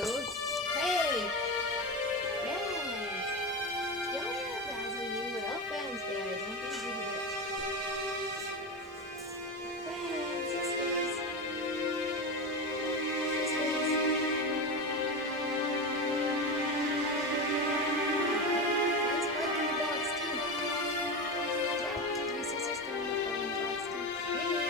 episodes. Hey! Friends! Yo there, Basil, you well, friends there. Don't be rude. Friends, sisters. Let's play in the box too. Yeah, my sister's throwing a play in the box too. Really?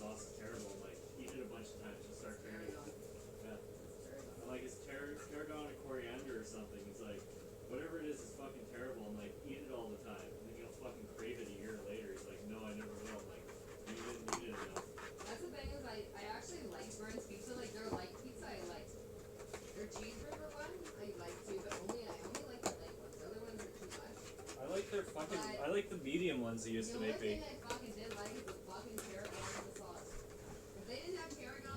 sauce is terrible. I'm like, eat it a bunch of times, you'll start craving it. Yeah. I'm like, it's tarragon or coriander or something. It's like, whatever it is fucking terrible. I'm like, eat it all the time. And then you'll fucking crave it a year later. He's like, no, I never will. I'm like, you didn't eat it enough. That's the thing is I actually like Burns Pizza. Like their light pizza I like. Their cheeseburger one I like too, but I only like the light ones. The other ones are too much. I like their fucking, But I like the medium ones they used The to only make thing me. I fucking did like is the fucking tarragon and the sauce. If they didn't have tarragon